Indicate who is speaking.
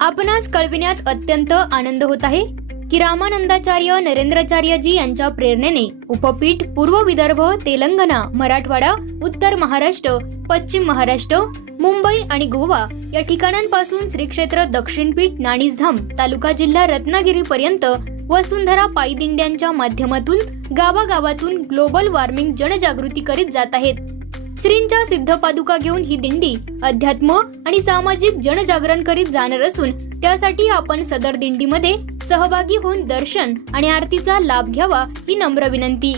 Speaker 1: आपणास कळविण्यात अत्यंत आनंद होत आहे. की रामानंदाचार्य नरेंद्राचार्यजी यांच्या प्रेरणेने उपपीठ पूर्व विदर्भ तेलंगणा मराठवाडा उत्तर महाराष्ट्र पश्चिम महाराष्ट्र मुंबई आणि गोवा या ठिकाणांपासून श्री क्षेत्र दक्षिणपीठ नाणीसधाम तालुका जिल्हा रत्नागिरी पर्यंत वसुंधरा पायदिंड्यांच्या माध्यमातून गावागावातून ग्लोबल वॉर्मिंग जनजागृती करीत जात आहेत. श्रींच्या सिद्ध पादुका घेऊन ही दिंडी अध्यात्म आणि सामाजिक जनजागरण करीत जाणार असून त्यासाठी आपण सदर दिंडीमध्ये सहभागी होऊन दर्शन आणि आरतीचा लाभ घ्यावा ही नम्र विनंती.